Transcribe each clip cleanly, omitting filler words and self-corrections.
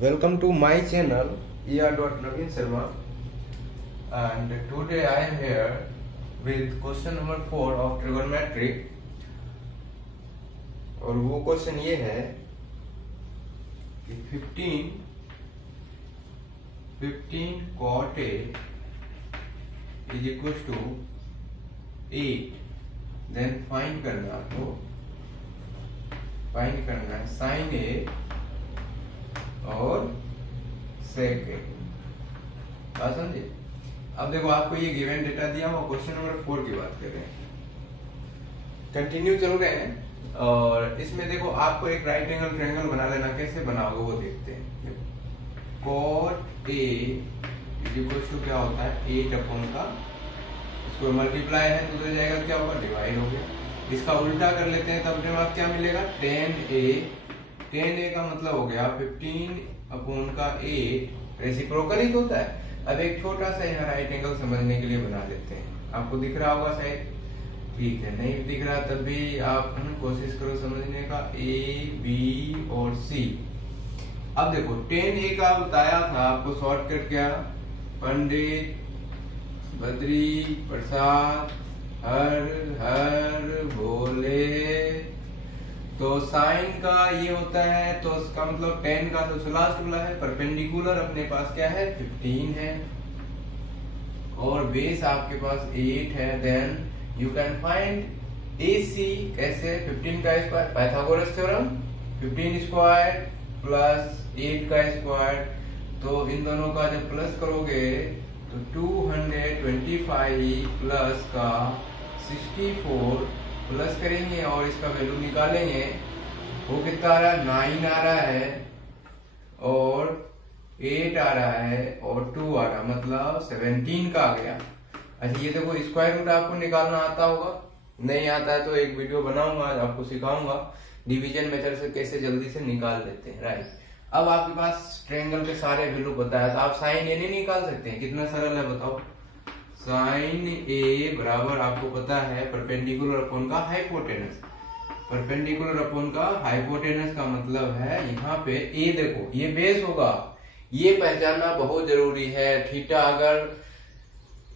Welcome to my channel er.naveen Sharma, and today I am here with question number 4 of trigonometry। और वो question ये है कि 15 cot A is equals to 8, then find करना है sin A और sec A। बात समझे? अब देखो आपको ये गिवन डेटा दिया हुआ, क्वेश्चन नंबर 4 की बात कर रहे हैं, कंटिन्यू चल रहे हैं। और इसमें देखो आपको एक राइट एंगल ट्रायंगल बना लेना, कैसे बनाओगे वो देखते हैं। cot A is equal to क्या होता है 8 अपॉन का, इसको मल्टीप्लाई है तो हो जाएगा क्या होगा, डिवाइड हो गया। इसका उल्टा कर लेते हैं तब दिमाग क्या मिलेगा 10A का मतलब हो गया 15 अपॉन का 8, रेसिप्रोकल ही तो होता है। अब एक छोटा सा यहाँ राइट एंगल समझने के लिए बना लेते हैं, आपको दिख रहा होगा शायद, ठीक है। नहीं दिख रहा तब भी आप कोशिश करो समझने का, A, B और C। अब देखो 10A का बताया था आपको शॉर्टकट क्या, पंडित बद्री प्रसाद हर बोले, तो साइन का ये होता है, तो इसका मतलब 10 का तो लास्ट वाला है, परपेंडिकुलर अपने पास क्या है 15 है, और बेस आपके पास 8 है। Then you can find AC कैसे, 15 का square, Pythagoras theorem, 15 square plus 8 का स्क्वायर, तो इन दोनों का जब प्लस करोगे तो 225 प्लस का 64 प्लस करेंगे और इसका वैल्यू निकालेंगे, वो कितना आ रहा है 9 आ रहा है और 8 आ रहा है और 2 आ रहा है, मतलब 17 का आ गया। अच्छा ये देखो स्क्वायर रूट आपको निकालना आता होगा, नहीं आता है तो एक वीडियो बनाऊंगा, आपको सिखाऊंगा डिवीजन मेथड से कैसे जल्दी से निकाल लेते हैं, राइट। अब आपके पास ट्रायंगल के सारे वैल्यू बताया तो आप साइन ए नहीं निकाल सकते हैं, कितना सरल है बताओ। साइन ए बराबर आपको पता है परपेंडिकुलर अपॉन का हाइपोटेनस, परपेंडिकुलर अपॉन का हाइपोटेनस का मतलब है यहाँ पे ए, देखो ये बेस होगा, ये पहचानना बहुत जरूरी है। थीटा अगर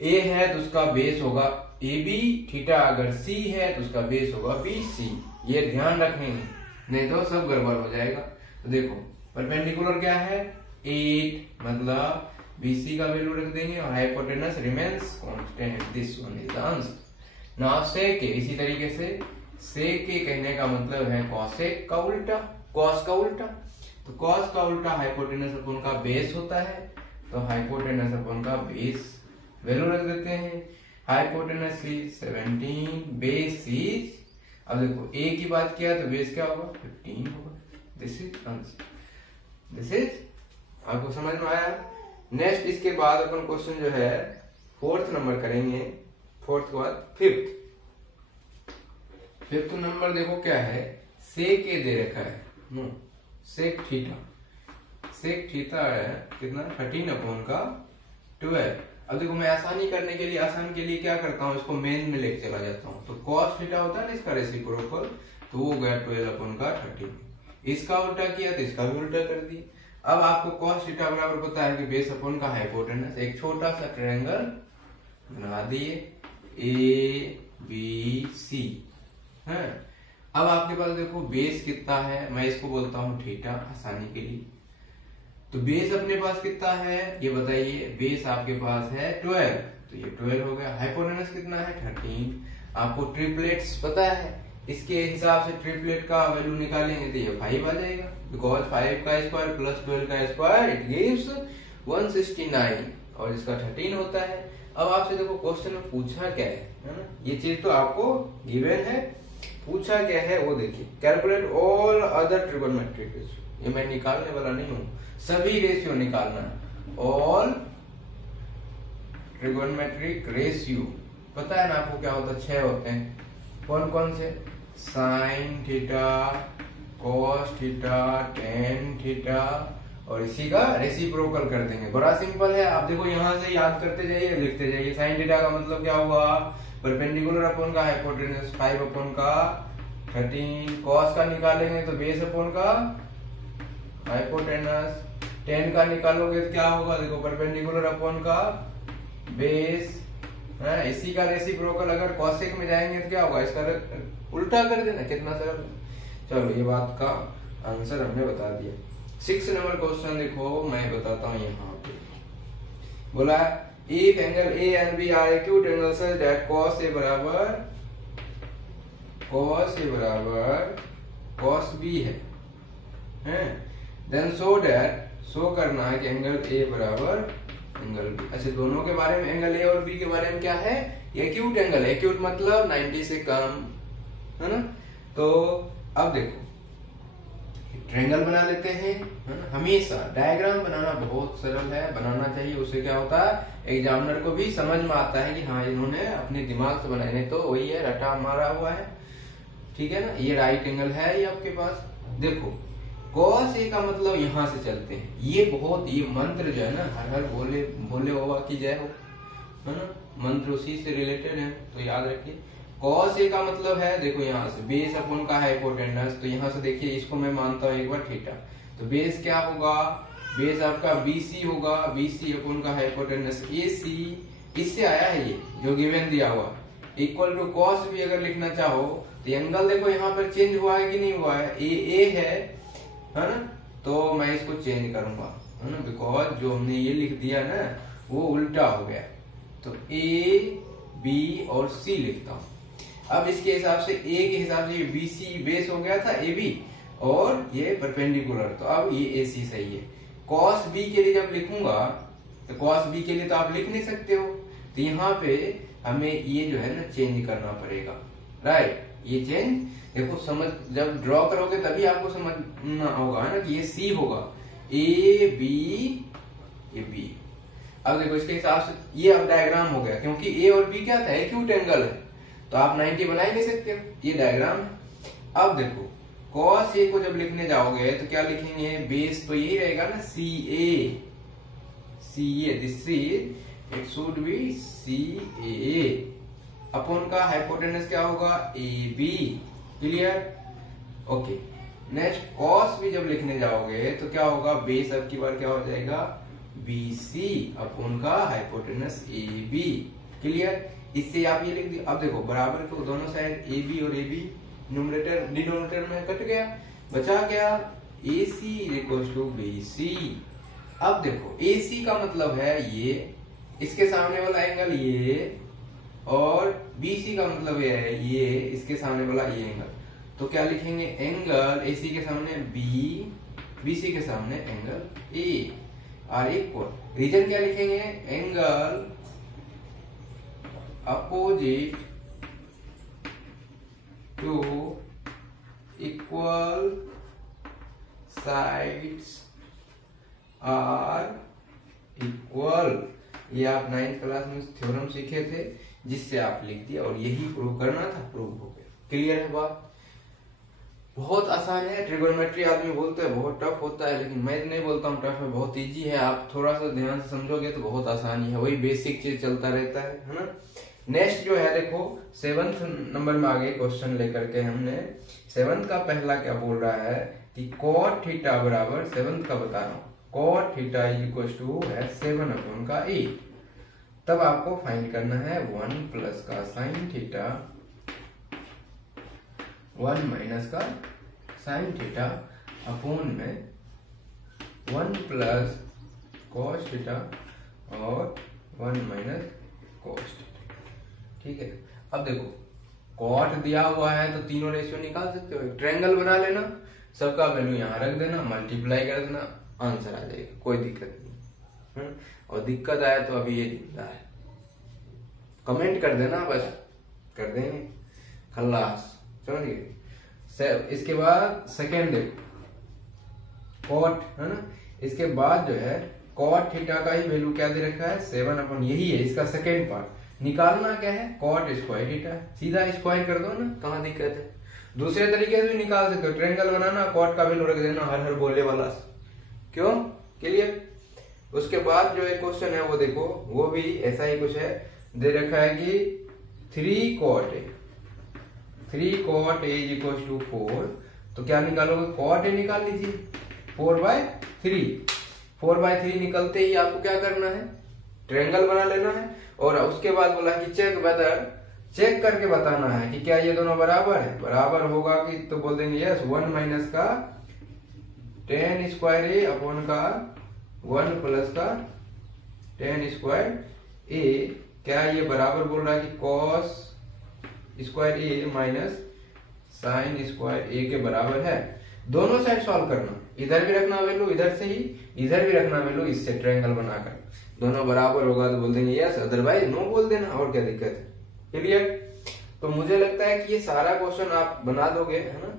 ए है तो उसका बेस होगा AB, थीटा अगर C है तो उसका बेस होगा BC, ये ध्यान रखेंगे, नहीं तो सब गड़बड़ हो जाएगा। तो देखो परपेंडिकुलर क्या है 8, मतलब BC का वैल्यू रख देंगे और hypotenuse remains constant, this one is the answer. Now sec A, इसी तरीके से सेक ए कहने का मतलब है कॉसेक का उल्टा, कॉस का उल्टा, तो कॉस का उल्टा हाइपोटेनस अपॉन का बेस होता है, तो हाइपोटेनस अपॉन का बेस वैल्यू रख देते हैं। हाइपोटेनस इज 17, बेस इज, अब देखो ए की बात किया तो बेस क्या होगा 15 होगा, this is answer, this is, आपको समझ में आया। नेक्स्ट इसके बाद अपन क्वेश्चन जो है 4th नंबर करेंगे, 4th के बाद 5th नंबर देखो क्या है, सेक ए दे रखा है, सेक थीटा है कितना 13 अपॉन का 12। अब देखो मैं आसान के लिए क्या करता हूँ, इसको मेन में लेके चला जाता हूँ, तो कॉस थीटा होता है ना इसका रेसिप्रोकल, तो वो गया 12 अपॉन का 13, इसका उल्टा किया तो इसका भी उल्टा कर दिया। अब आपको cos थीटा बराबर पता है कि बेस अपॉन का हाइपोटेनस, एक छोटा सा ट्रायंगल बना दिए ABC है। अब आपके पास देखो बेस कितना है, मैं इसको बोलता हूँ थीटा आसानी के लिए, तो बेस अपने पास कितना है ये बताइए, बेस आपके पास है 12, तो ये 12 हो गया। हाइपोटेनस कितना है 13, आपको ट्रिपलेट्स पता है, इसके हिसाब से ट्रिपलेट का वैल्यू निकालेंगे तो ये 5 आ जाएगा, बिकॉज 5 का स्क्वायर प्लस 12 का स्क्वायर इट गिव्स 169, और इसका 13 होता है। अब आपसे देखो क्वेश्चन में पूछा क्या है ना, ये चीज तो आपको गिवन है, पूछा क्या है वो देखिए, calculate all other trigonometric ratio, ये मैं निकालने वाला नहीं हूँ, सभी रेशियो निकालना है, ऑल ट्रिगोनोमेट्रिक रेशियो पता है ना आपको क्या होता है, 6 होते हैं, कौन कौन से, sine theta, cos theta, tan theta, और इसी का रेसिप्रोकल कर देंगे, बड़ा सिंपल है। आप देखो यहाँ से याद करते जाइए, लिखते जाइए। साइन थीटा का मतलब क्या हुआ, परपेंडिकुलर अपॉन का हाइपोटेनस 5 अपॉन का 13, कॉस का निकालेंगे तो बेस अपॉन का हाइपोटेनस tan का निकालोगे तो क्या होगा, देखो परपेंडिकुलर अपॉन का बेस है, इसी का रेसिप्रोकल अगर कॉसेक में जाएंगे तो क्या होगा, इसका उल्टा कर देना, कितना सरल। चलो ये बात का आंसर हमने बता दिया। 6 नंबर क्वेश्चन देखो, मैं बताता हूँ यहाँ पे बोला if angle A and B are acute angle such that cos A बराबर cos B है, देन शो करना है कि एंगल ए बराबर एंगल बी। अच्छा, दोनों के बारे में, एंगल ए और बी के बारे में क्या है, ये एक्यूट एंगल है, एक्यूट मतलब 90 से कम, है ना। तो अब देखो ट्रायंगल बना लेते हैं, है ना। हमेशा डायग्राम बनाना बहुत सरल है, बनाना चाहिए, उससे क्या होता है एग्जामिनर को भी समझ में आता है कि हाँ इन्होंने अपने दिमाग से बनाए, नहीं तो वही है रटा मारा हुआ है, ठीक है ना। ये राइट एंगल है ये आपके पास। देखो cos A का मतलब यहाँ से चलते हैं, ये मंत्र जो है ना, हर हर भोले भोले बाबा की जय हो, है ना, मंत्र उसी से रिलेटेड है, तो याद रखिए। cos A का मतलब है, देखो यहाँ से बेस अपॉन का हाइपोटेनस, तो यहाँ से देखिए इसको मैं मानता हूँ एक बार थीटा, तो बेस क्या होगा, बेस आपका BC होगा, BC अपॉन का हाइपोटेनस AC, इससे आया है ये जो गिवन दिया हुआ, इक्वल टू cos B अगर लिखना चाहो तो एंगल देखो यहाँ पर चेंज हुआ है कि नहीं हुआ है, A है ना, तो मैं इसको चेंज करूंगा, है ना, बिकॉज जो हमने ये लिख दिया ना वो उल्टा हो गया, तो A B और C लिखता हूं। अब इसके हिसाब से A के हिसाब से ये BC बेस हो गया था AB और ये परपेंडिकुलर, तो अब ये AC सही है। cos B के लिए जब लिखूंगा तो cos B के लिए तो आप लिख नहीं सकते हो, तो यहाँ पे हमें ये जो है ना चेंज करना पड़ेगा, राइट। ये चेंज देखो समझ, जब ड्रॉ करोगे तभी आपको समझना होगा, है ना, कि ये C होगा, A B। अब देखो इसके हिसाब से ये अब डायग्राम हो गया, क्योंकि A और B क्या था, एक्यूट एंगल है, तो आप 90 बना ही नहीं सकते हो, ये डायग्राम है। अब देखो cos A को जब लिखने जाओगे तो क्या लिखेंगे, बेस तो यही रहेगा ना, CA, this is it should be CA upon का हाइपोटेनस क्या होगा, AB, clear, okay. Next cos B जब लिखने जाओगे तो क्या होगा, बेस अब की बार क्या हो जाएगा, BC अपॉन का हाइपोटेनस AB, क्लियर। इससे आप ये लिख दिए। अब देखो बराबर को दोनों साइड AB और AB न्यूमरेटर डिनोमिनेटर में कट गया, बचा क्या AC इक्वल्स टू BC। अब देखो AC का मतलब है ये, इसके सामने वाला एंगल ये, और BC का मतलब ये है ये, इसके सामने वाला ये एंगल, तो क्या लिखेंगे, एंगल AC के सामने B, BC के सामने एंगल A और इक्वल, रीजन क्या लिखेंगे, angle opposite to equal sides are equal. ये आप 9th क्लास में थ्योरम सीखे थे, जिससे आप लिख दिया और यही प्रूव करना था, प्रूव हो गया, क्लियर है बात। बहुत आसान है, ट्रिगोनोमेट्री आदमी बोलते हैं बहुत टफ होता है, लेकिन मैं नहीं बोलता हूँ टफ है, बहुत इजी है, आप थोड़ा सा ध्यान से समझोगे तो बहुत आसानी है, वही बेसिक चीज चलता रहता है ना। नेक्स्ट जो है देखो 7th नंबर में आगे क्वेश्चन लेकर के हमने 7th का पहला क्या बोल रहा है कि cot थीटा बराबर 7th का बता रहा हूँ, cot थीटा इक्वल टू है 7 अपॉन का A। तब आपको फाइंड करना है 1 प्लस का साइन थीटा 1 माइनस का साइन थीटा अपॉन में 1 प्लस cos थीटा और 1 माइनस cos थीटा, ठीक है। अब देखो cot दिया हुआ है तो तीनों रेशियो निकाल सकते हो, ट्रायंगल बना लेना, सबका वैल्यू यहाँ रख देना, मल्टीप्लाई कर देना, आंसर आ जाएगा, कोई दिक्कत नहीं। और दिक्कत आए तो अभी ये दिखता है, कमेंट कर देना, बस कर देंगे, खल्लास, समझिए। इसके बाद सेकेंड देखो cot, है ना, इसके बाद जो है cot थीटा का ही वैल्यू क्या दे रखा है 7 अपॉन, यही है इसका सेकेंड पार्ट। निकालना क्या है, cot स्क्वायर थीटा, सीधा स्क्वायर कर दो ना, कहाँ दिक्कत है। दूसरे तरीके से भी निकाल सकते हो, ट्रायंगल बनाना, cot का वैल्यू रख देना हर हर बोले वाला, क्यों, क्लियर। उसके बाद जो एक क्वेश्चन है वो देखो, वो भी ऐसा ही कुछ है, दे रखा है कि 3 cot A is equal to 4, तो क्या निकालोगे, cot A निकाल लीजिए 4/3, 4/3 निकलते ही आपको क्या करना है, ट्रायंगल बना लेना है। और उसके बाद बोला कि चेक वेदर, चेक करके बताना है कि क्या ये दोनों बराबर है। बराबर होगा कि तो बोल देंगे यस, 1 माइनस का tan स्क्वायर ए अपॉन का 1 प्लस का tan स्क्वायर ए, क्या ये बराबर बोल रहा है कि cos स्क्वायर ए माइनस साइन स्क्वायर ए के बराबर है। दोनों साइड सॉल्व करना, इधर भी रखना वैल्यू इधर से ही, इधर भी रखना वैल्यू इससे, ट्रायंगल बनाकर दोनों बराबर होगा तो बोल देंगे यस, अदरवाइज नो बोल देना, और क्या दिक्कत है। क्लियर? तो मुझे लगता है कि ये सारा क्वेश्चन आप बना दोगे, है ना,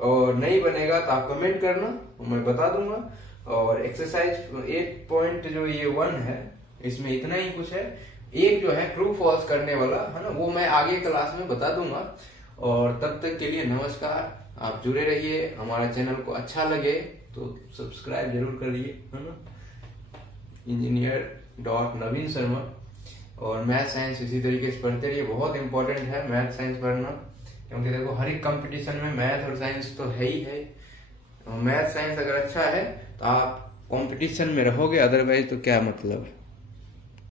और नहीं बनेगा तो आप कमेंट करना, मैं बता दूंगा। और एक्सरसाइज 8 पॉइंट जो ये 1 है, इसमें इतना ही कुछ है। एक जो है ट्रू फॉल्स करने वाला है ना, वो मैं आगे क्लास में बता दूंगा। और तब तक के लिए नमस्कार, आप जुड़े रहिए। हमारा चैनल को अच्छा लगे तो सब्सक्राइब जरूर करिए, है ना। इंजीनियर.नवीन शर्मा। और मैथ साइंस इसी तरीके से पढ़ते रहिए, बहुत इंपॉर्टेंट है मैथ साइंस पढ़ना, क्योंकि देखो हर एक कंपटीशन में मैथ और साइंस तो है ही है। मैथ साइंस अगर अच्छा है तो आप कंपटीशन में रहोगे, अदरवाइज तो क्या मतलब है।